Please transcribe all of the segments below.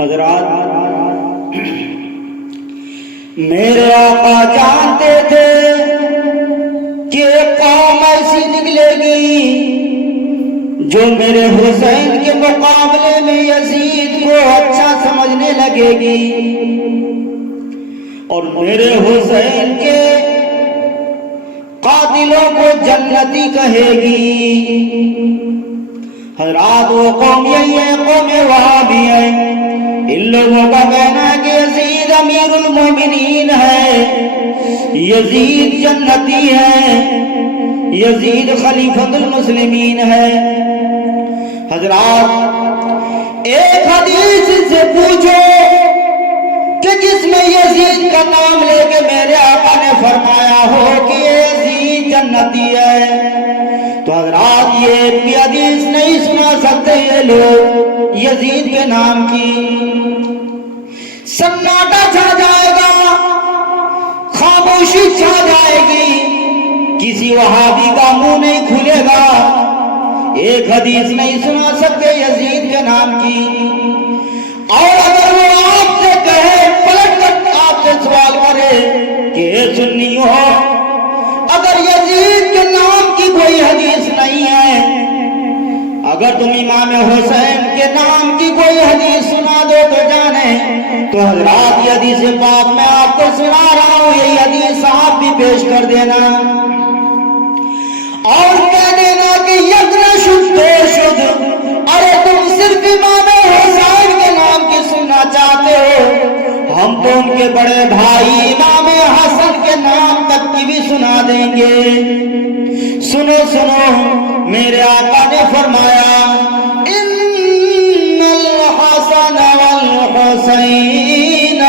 حضرات، میرے آقا جانتے تھے کہ قوم ایسی نکلے گی جو میرے حسین کے مقابلے میں یزید کو اچھا سمجھنے لگے گی اور میرے حسین کے قاتلوں کو جنتی کہے گی۔ حضرات، وہ قوم یہی ہے، قوم وہابی ہے۔ ان لوگوں کا کہنا ہے کہ یزید امیر المومنین ہے، یزید جنتی ہے، یزید خلیفۃ المسلمین ہے۔ حضرات، ایک حدیث سے پوچھو کہ جس میں یزید کا نام لے کے میرے آقا نے فرمایا ہو کہ یزید جنتی ہے، تو حضرات یہ ایک بھی حدیث نہیں سنا سکتے یہ لوگ یزید کے نام کی۔ سناٹا چھا جائے گا، خاموشی چھا جائے گی، کسی وہابی کا منہ نہیں کھلے گا، ایک حدیث نہیں سنا سکتے یزید کے نام کی۔ اور اگر وہ آپ سے کہے، پلٹ کر آپ سے سوال کرے کہ اے سنیو، اگر یزید کے نام کی کوئی حدیث نہیں ہے، اگر تم امام حسین کے نام کی کوئی حدیث سنا دو تو جانے، تو حضرات یہ حدیث پاک میں آپ کو سنا رہا ہوں، یہی حدیث آپ بھی پیش کر دینا اور کہہ دینا کہ یقین شد شد، ارے تم صرف امام حسین کے نام کی سننا چاہتے ہو، ہم تو ان کے بڑے بھائی امام حسن کے نام تک کی بھی سنا دیں گے۔ سنو سنو، میرے آقا نے فرمایا ان الحسن والحسین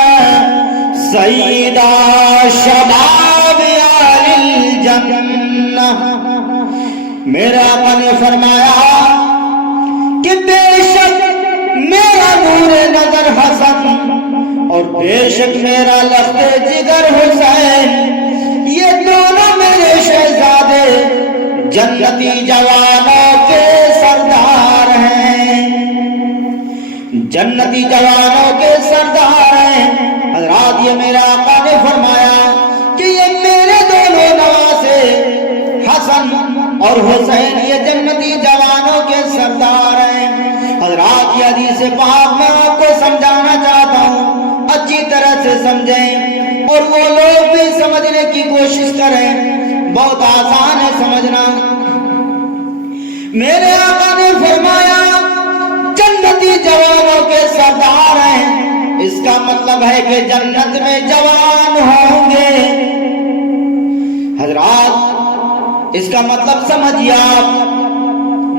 سیدا شباب اہل الجنہ۔ میرے آقا نے فرمایا کہ بے شک میرا نور نظر حسن اور بے شک میرا لخت جگر حسین، یہ دونوں میرے شہزادے جنتی جوانوں کے سردار ہیں، جنتی جوانوں کے سردار ہیں۔ حضرات، یہ میرا آقا نے فرمایا کہ یہ میرے دونوں نواسے حسن اور حسین یہ جنتی جوانوں کے سردار ہیں۔ حضرات، یہ حدیث پاک میں آپ کو سمجھانا چاہتا ہوں، اچھی طرح سے سمجھیں اور وہ لوگ بھی سمجھنے کی کوشش کریں، بہت آسان ہے سمجھنا۔ میرے آقا نے فرمایا جنتی جوانوں کے سردار ہیں، اس کا مطلب ہے کہ جنت میں جوان ہوں گے۔ حضرات، اس کا مطلب سمجھیے آپ،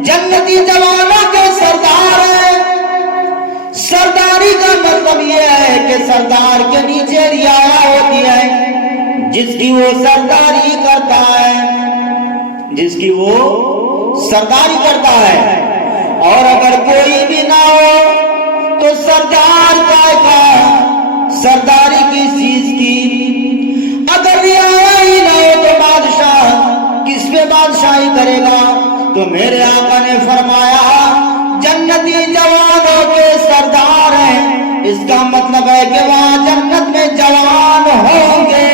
جنتی جوانوں کے سردار ہیں۔ سرداری کا مطلب یہ ہے کہ سردار کے نیچے رعایا ہوتی ہے، جس کی وہ سرداری کرتا ہے، جس کی وہ سرداری کرتا ہے۔ اور اگر کوئی بھی نہ ہو تو سردار کا سرداری کس چیز کی؟ اگر رعایا ہی نہ ہو تو بادشاہ کس پہ بادشاہی کرے گا؟ تو میرے آقا نے فرمایا جنتی جوانوں کے سردار ہیں، اس کا مطلب ہے کہ وہاں جنت میں جوان ہوں گے،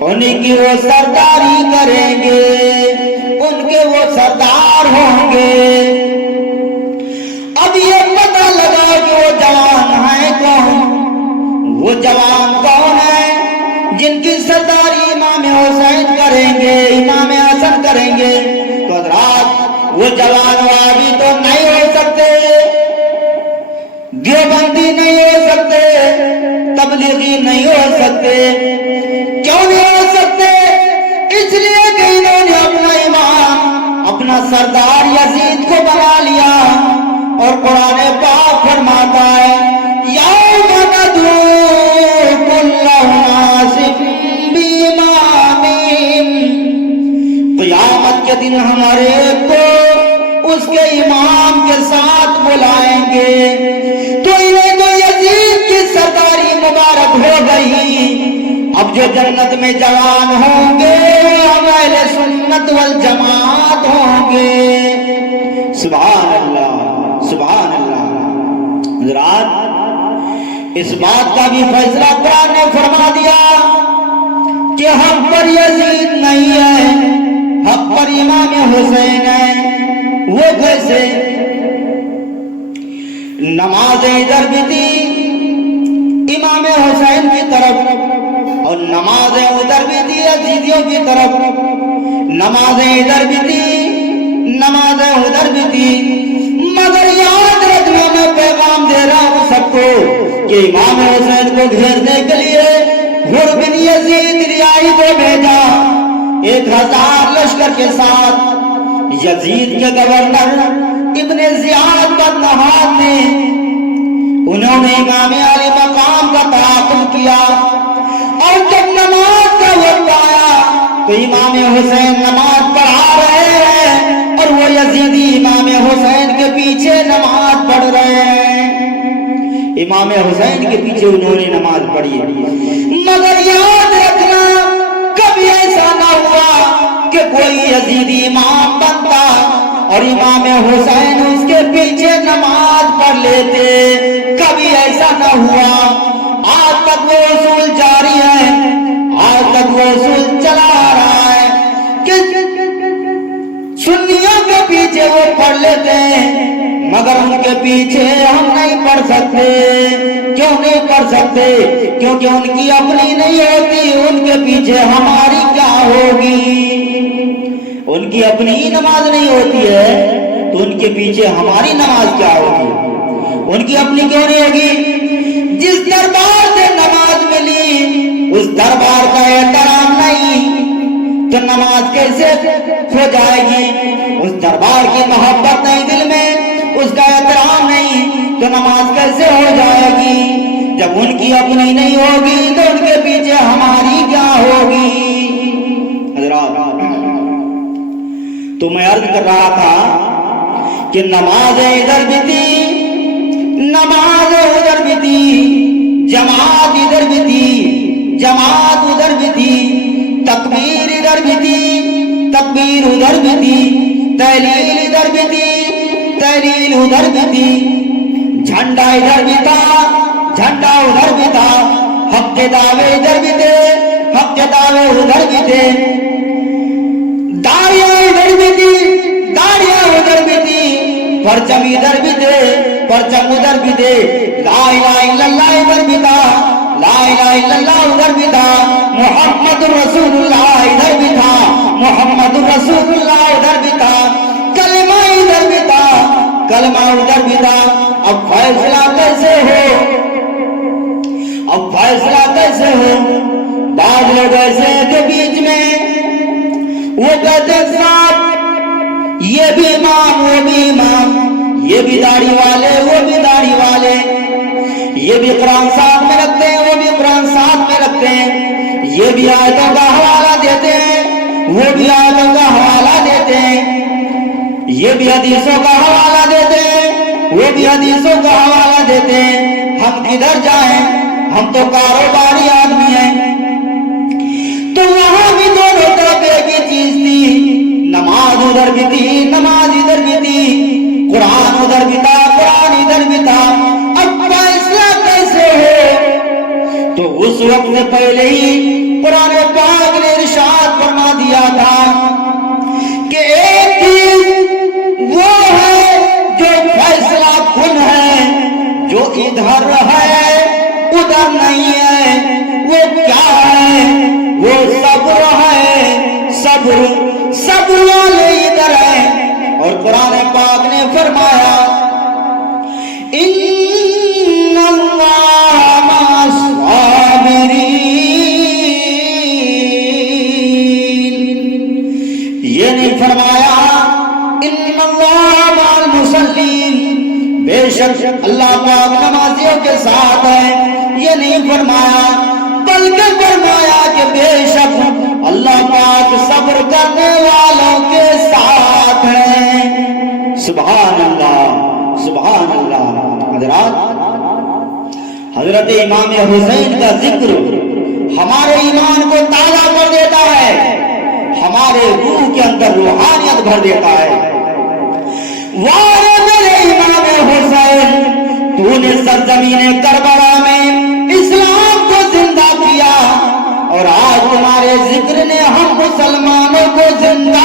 انہیں کی وہ سرداری کریں گے، ان کے وہ سردار ہوں گے۔ اب یہ پتہ لگا کہ وہ جوان ہیں کون، وہ جوان کون ہیں جن کی سرداری امام حسین کریں گے، امام حسن کریں گے۔ تو حضرات، وہ جوان وابی تو نہیں ہو سکتے، دیوبندی نہیں ہو سکتے، تبلیغی نہیں ہو سکتے۔ کیوں نہیں ہو سکتے؟ اس لیے کہ انہوں نے اپنا امام، اپنا سردار یزید کو بنا لیا، اور قرآن پاک فرماتا ہے یوم ندعو کل اناس بامامہم، قیامت کے دن ہمارے کو اس کے امام کے ساتھ بلائیں گے۔ تو انہیں تو یزید کی سرداری مبارک ہو گئی، اب جو جنت میں جوان ہوں گے وہ اہل سنت والجماعت ہوں گے۔ سبحان اللہ، سبحان اللہ۔ حضرات اس بات کا بھی فیصلہ قرآن نے فرما دیا کہ حق پر یزید نہیں ہے، حق پر امام حسین ہے۔ وہ کیسے؟ نماز ادھر بھی تھی امام حسین کی طرف اور نماز ادھر بھی تھی یزیدیوں کی طرف، نماز ادھر بھی تھی نماز ادھر بھی تھی، مگر یاد رکھنا میں پیغام دے رہا ہوں سب کو کہ امام حسین کو گھیرنے کے لیے حر بن یزید ریائی کو بھیجا 1000 لشکر کے ساتھ۔ یزید کے گورنر ابن زیاد بن نہاد نے انہوں نے امام علی مقام کا تعاقب کیا، اور جب نماز کا وقت آیا تو امام حسین نماز پڑھا رہے ہیں اور وہ یزیدی امام حسین کے پیچھے نماز پڑھ رہے ہیں۔ امام حسین کے پیچھے انہوں نے نماز پڑھی، مگر یاد رکھنا کبھی ایسا نہ ہوا کہ کوئی یزیدی امام بنتا اور امام حسین اس کے پیچھے نماز پڑھ لیتے، کبھی ایسا نہ ہوا۔ آج تک وہ اصول جاری ہے، آج تک وہ اصول چلا آ رہا ہے کہ سنیوں کے پیچھے وہ پڑھ لیتے ہیں مگر ان کے پیچھے ہم نہیں پڑھ سکتے۔ کیوں نہیں پڑھ سکتے؟ کیونکہ ان کی اپنی نہیں ہوتی، ان کے پیچھے ہماری کیا ہوگی؟ ان کی اپنی ہی نماز نہیں ہوتی ہے تو ان کے پیچھے ہماری نماز کیا ہوگی؟ ان کی اپنی کیوں نہیں ہوگی؟ جس دربار سے نماز ملی اس دربار کا احترام نہیں تو نماز کیسے ہو جائے گی؟ اس دربار کی محبت نہیں دل میں، اس کا احترام نہیں تو نماز کیسے ہو جائے گی؟ جب ان کی اپنی نہیں ہوگی تو ان کے پیچھے ہماری کیا ہوگی؟ حضرات تو میں عرض کر رہا تھا کہ نماز ادھر بھی تھی، نماز ادھر بھی تھی، جماعت ادھر بھی تھی، جماعت ادھر بھی تھی، تکبیر ادھر بھی تھی، تکبیر ادھر بھی تھی، تحلیل ادھر بھی تھی، تحلیل ادھر بھی تھی، جھنڈا ادھر بھی تھا، جھنڈا ادھر بھی تھا، حق کے دعوے ادھر بھی تھے، حق کے دعوے ادھر بھی تھے، داڑیاں ادھر بھی تھی، داڑیاں ادھر بھی تھی، پرچم ادھر بھی تھے، پرچم ادھر بھی تھے، لا الہ الا اللہ ادھر بھی تھا، لا الہ الا اللہ ادھر بھی تھا، محمد رسول اللہ ادھر بھی تھا، محمد رسول اللہ ادھر بھی تھا، کلمہ ادھر بھی تھا، کلمہ ادھر بھی تھا۔ اب فیصلہ کیسے ہو؟ اب فیصلہ کیسے ہو؟ بعض لوگ ایسے کے بیچ میں وہ کہتے صاحب یہ بھی امام وہ بھی امام، یہ بھی داڑھی والے وہ بھی داڑھی والے، یہ بھی قرآن ساتھ میں رکھتے ہیں وہ بھی قرآن ساتھ میں رکھتے ہیں، یہ بھی آیتوں کا حوالہ دیتے ہیں وہ بھی آیتوں کا حوالہ دیتے ہیں، یہ بھی حدیثوں کا حوالہ دیتے ہیں وہ بھی حدیثوں کا حوالہ دیتے ہیں۔ ہم کدھر جائیں؟ ہم تو کاروباری آدمی ہیں۔ تو وہاں بھی دونوں طرف ایک ہی چیز تھی، نماز ادھر بھی تھی، نماز ادھر بھی تھی، قرآن ادھر بھی تھا، قرآن ادھر بھی تھا۔ اب فیصلہ کیسے ہو؟ تو اس وقت سے پہلے ہی قرآن پاک نے ارشاد فرما دیا تھا کہ ایک چیز وہ ہے جو فیصلہ کن ہے، جو ادھر ہے ادھر نہیں ہے، وہ کیا ہے؟ وہ صبر ہے، صبر، صبر والے ادھر ہے۔ اور قرآن پاک نے فرمایا ان اللہ مع الصابرین، یہ نہیں فرمایا ان اللہ مع المصلین، بے شک اللہ پاک نمازیوں کے ساتھ ہے، یہ نہیں فرمایا، بلکہ فرمایا کہ بے شک اللہ پاک صبر کرنے والوں کے ساتھ ہیں۔ سبحان اللہ، سبحان اللہ۔ حضرت امام حسین کا ذکر ہمارے ایمان کو تازہ کر دیتا ہے، ہمارے روح کے اندر روحانیت بھر دیتا ہے۔ وارے میرے امام حسین، تو نے سرزمین کربلا میں اسلام کو زندہ کیا، اور آج تمہارے ذکر نے ہم مسلمانوں کو زندہ